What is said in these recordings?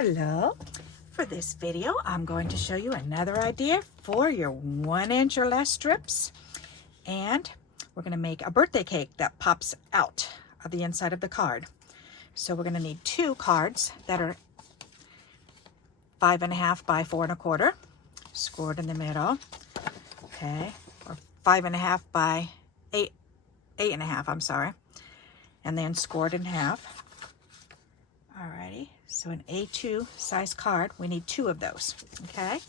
Hello. For this video, I'm going to show you another idea for your 1-inch or less strips. And we're going to make a birthday cake that pops out of the inside of the card. So we're going to need 2 cards that are 5.5 by 4 1/4, scored in the middle. Okay, or 5.5 by 8.5, I'm sorry. And then scored in half. Alrighty, so an A2 size card, we need 2 of those, okay?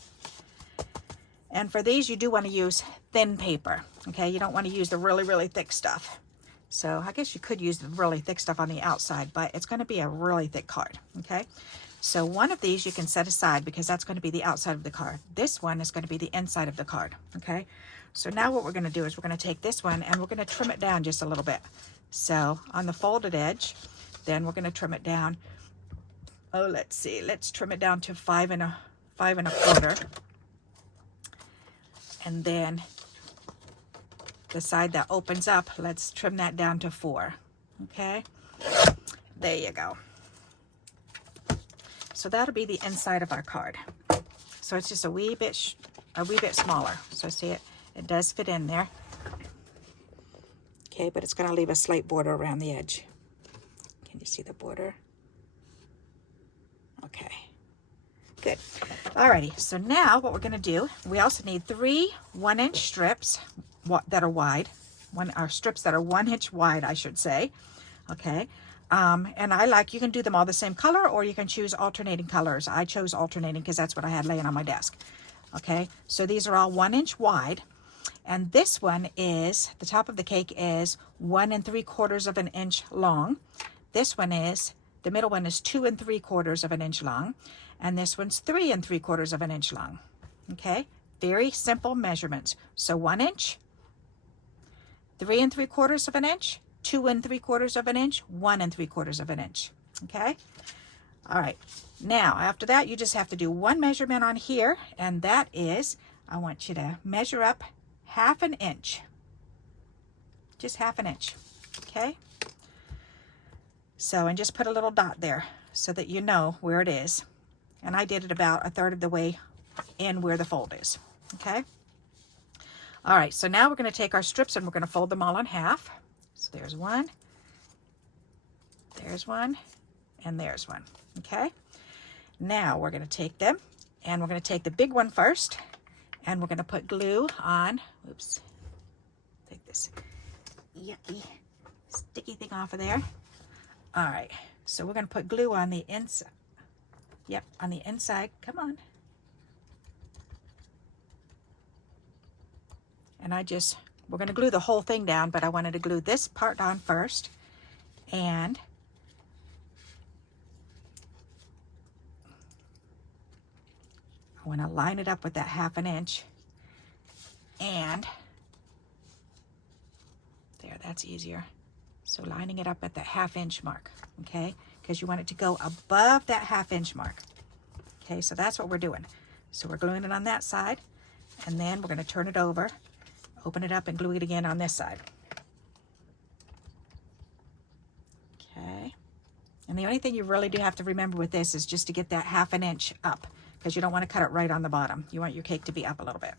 And for these, you do want to use thin paper, okay? You don't want to use the really thick stuff. So I guess you could use the really thick stuff on the outside, but it's going to be a really thick card, okay? So one of these you can set aside because that's going to be the outside of the card. This one is going to be the inside of the card, okay? So now what we're going to do is we're going to take this one and we're going to trim it down just a little bit. So on the folded edge, then we're going to trim it down. Oh, let's see. Let's trim it down to 5 1/4. And then the side that opens up, let's trim that down to 4. Okay? There you go. So that'll be the inside of our card. So it's just a wee bit smaller. So see it does fit in there. Okay, but it's going to leave a slight border around the edge. Can you see the border? Okay, good. Alrighty, so now what we're going to do, we also need 3 1-inch strips that are wide. Strips that are 1 inch wide, I should say. Okay, and you can do them all the same color, or you can choose alternating colors. I chose alternating because that's what I had laying on my desk. Okay, so these are all 1 inch wide. And this one is, the top of the cake is 1 3/4 inch long. This one is, the middle one is 2 3/4 inch long. And this one's 3 3/4 inch long. Okay, very simple measurements. So 1 inch, 3 3/4 inch, 2 3/4 inch, 1 3/4 inch. Okay, all right. Now, after that, you just have to do one measurement on here, and that is, I want you to measure up 1/2 inch. Just 1/2 inch, okay? So, and just put a little dot there so that you know where it is. And I did it about 1/3 of the way in where the fold is, okay? All right, so now we're going to take our strips and we're going to fold them all in half. So there's one, and there's one, okay? Now we're going to take them and we're going to take the big one first and we're going to put glue on. Oops, take this yucky sticky thing off of there. All right, so we're going to put glue on the inside. Yep, on the inside. Come on. And we're going to glue the whole thing down, but I wanted to glue this part on first. And I want to line it up with that 1/2 inch. And there, that's easier. So lining it up at that 1/2 inch mark, okay? Because you want it to go above that 1/2 inch mark. Okay, so that's what we're doing. So we're gluing it on that side, and then we're going to turn it over, open it up, and glue it again on this side. Okay. And the only thing you really do have to remember with this is just to get that 1/2 inch up, because you don't want to cut it right on the bottom. You want your cake to be up a little bit.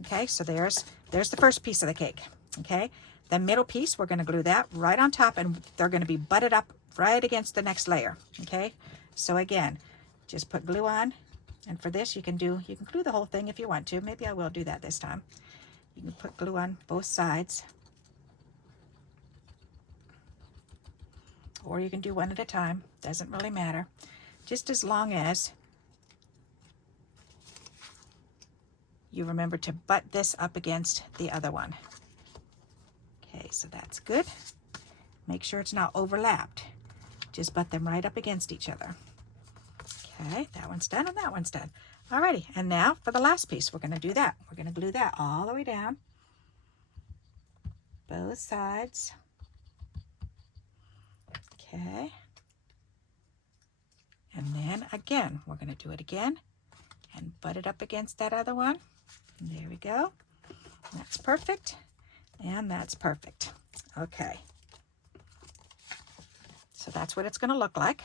Okay, so there's the first piece of the cake. Okay, the middle piece, we're going to glue that right on top, and they're going to be butted up right against the next layer. Okay, so again, just put glue on, and for this you can glue the whole thing if you want to. Maybe I will do that this time. You can put glue on both sides, or you can do one at a time. Doesn't really matter, just as long as you remember to butt this up against the other one. Okay, so that's good. Make sure it's not overlapped. Just butt them right up against each other. Okay, that one's done and that one's done. Alrighty, and now for the last piece, we're going to do that. We're going to glue that all the way down, both sides. Okay. And then again, we're going to do it again and butt it up against that other one. And there we go. That's perfect. And that's perfect. Okay. So that's what it's going to look like.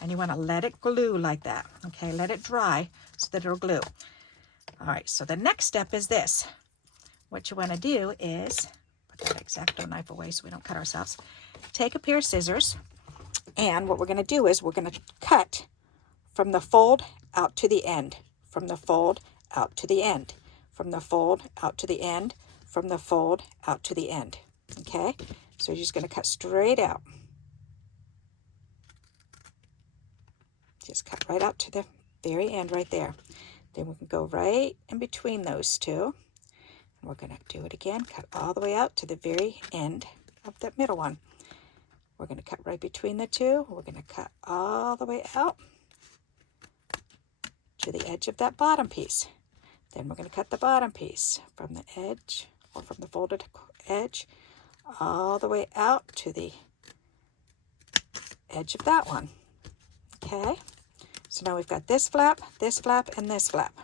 And you want to let it glue like that. Okay, let it dry so that it'll glue. All right, so the next step is this. What you want to do is, put that X-Acto knife away so we don't cut ourselves. Take a pair of scissors, and what we're going to do is we're going to cut from the fold out to the end, from the fold out to the end, from the fold out to the end, from the fold out to the end. Okay, so you're just going to cut straight out. Just cut right out to the very end right there. Then we can go right in between those two. And we're going to do it again. Cut all the way out to the very end of that middle one. We're going to cut right between the two. We're going to cut all the way out to the edge of that bottom piece. Then we're going to cut the bottom piece from the edge, or from the folded edge, all the way out to the edge of that one. Okay, so now we've got this flap, and this flap.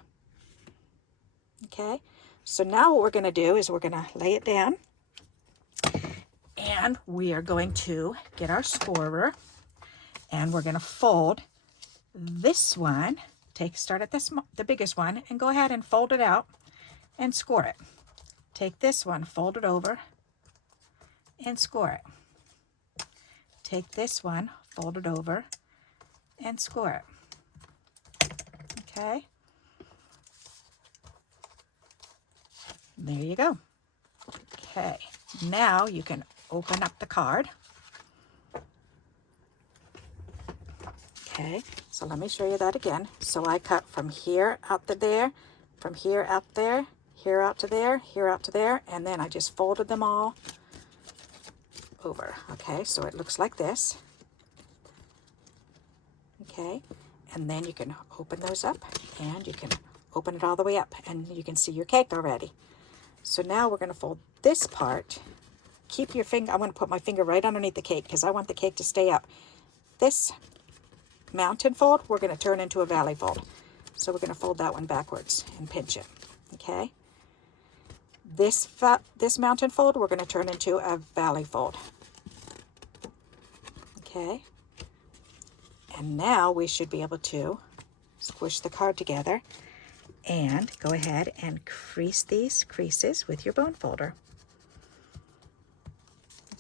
Okay, so now what we're going to do is we're going to lay it down, and we are going to get our scorer, and we're going to fold this one. Start at the biggest one, and go ahead and fold it out and score it. Take this one, fold it over, and score it. Take this one, fold it over, and score it. Okay, there you go. Okay, now you can open up the card. Okay, so let me show you that again. So I cut from here out to there, from here out there, here out to there, here out to there, and then I just folded them all over. Okay, so it looks like this. Okay, and then you can open those up, and you can open it all the way up, and you can see your cake already. So now we're going to fold this part. Keep your finger, I'm going to put my finger right underneath the cake because I want the cake to stay up. This mountain fold, we're going to turn into a valley fold. So we're going to fold that one backwards and pinch it. Okay. This mountain fold, we're going to turn into a valley fold. Okay. And now we should be able to squish the card together and go ahead and crease these creases with your bone folder.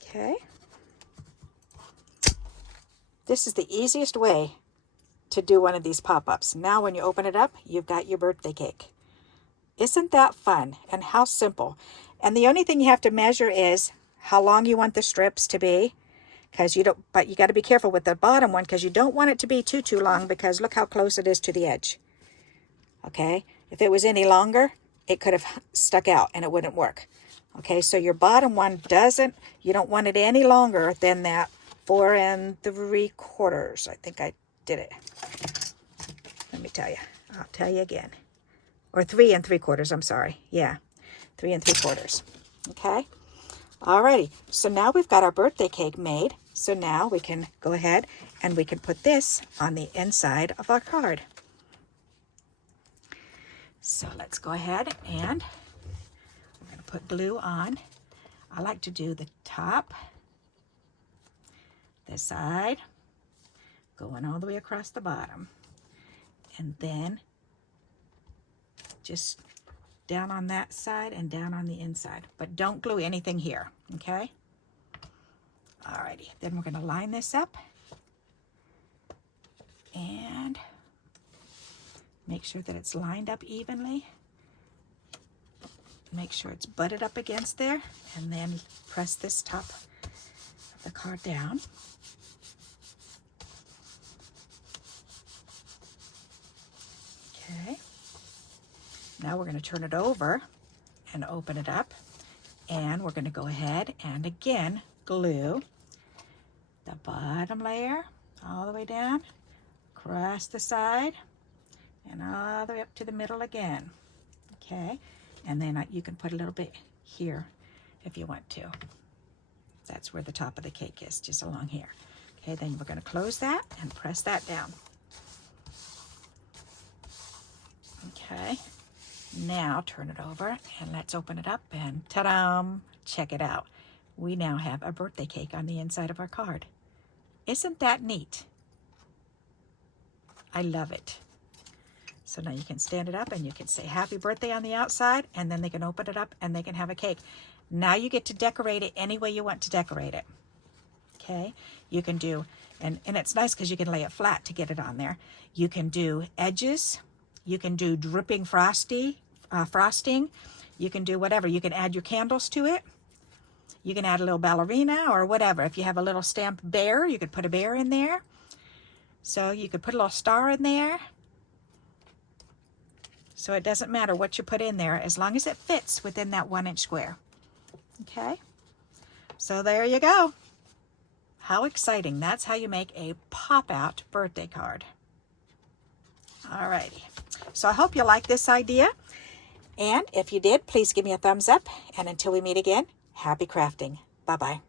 Okay. This is the easiest way to do one of these pop-ups. Now when you open it up, you've got your birthday cake. Isn't that fun? And how simple. And the only thing you have to measure is how long you want the strips to be. But you got to be careful with the bottom one because you don't want it to be too long, because look how close it is to the edge. Okay? If it was any longer, it could have stuck out and it wouldn't work. Okay, so your bottom one you don't want it any longer than that 4 3/4. I think I did it. Let me tell you. I'll tell you again. Or 3 3/4, I'm sorry. Yeah, 3 3/4. Okay? Alrighty, so now we've got our birthday cake made. So now we can go ahead and we can put this on the inside of our card. So let's go ahead and we're going to put glue on. I like to do the top, this side, going all the way across the bottom, and then just down on that side and down on the inside. But don't glue anything here, okay? Alrighty, then we're going to line this up and make sure that it's lined up evenly. Make sure it's butted up against there, and then press this top of the card down. Okay. Now we're going to turn it over and open it up, and we're going to go ahead and again glue the bottom layer all the way down, across the side, and all the way up to the middle again. Okay, and then you can put a little bit here if you want to. That's where the top of the cake is, just along here. Okay, then we're going to close that and press that down. Okay, now turn it over and let's open it up, and ta-da! Check it out. We now have a birthday cake on the inside of our card. Isn't that neat? I love it. So now you can stand it up and you can say happy birthday on the outside, and then they can open it up and they can have a cake. Now you get to decorate it any way you want to decorate it. Okay, you can do, and it's nice because you can lay it flat to get it on there. You can do edges. You can do dripping frosting. You can do whatever. You can add your candles to it. You can add a little ballerina or whatever. If you have a little stamped bear, you could put a bear in there. So you could put a little star in there. So it doesn't matter what you put in there as long as it fits within that 1 inch square. Okay, so there you go. How exciting. That's how you make a pop-out birthday card. Alrighty, so I hope you like this idea. And if you did, please give me a thumbs up. And until we meet again, happy crafting. Bye-bye.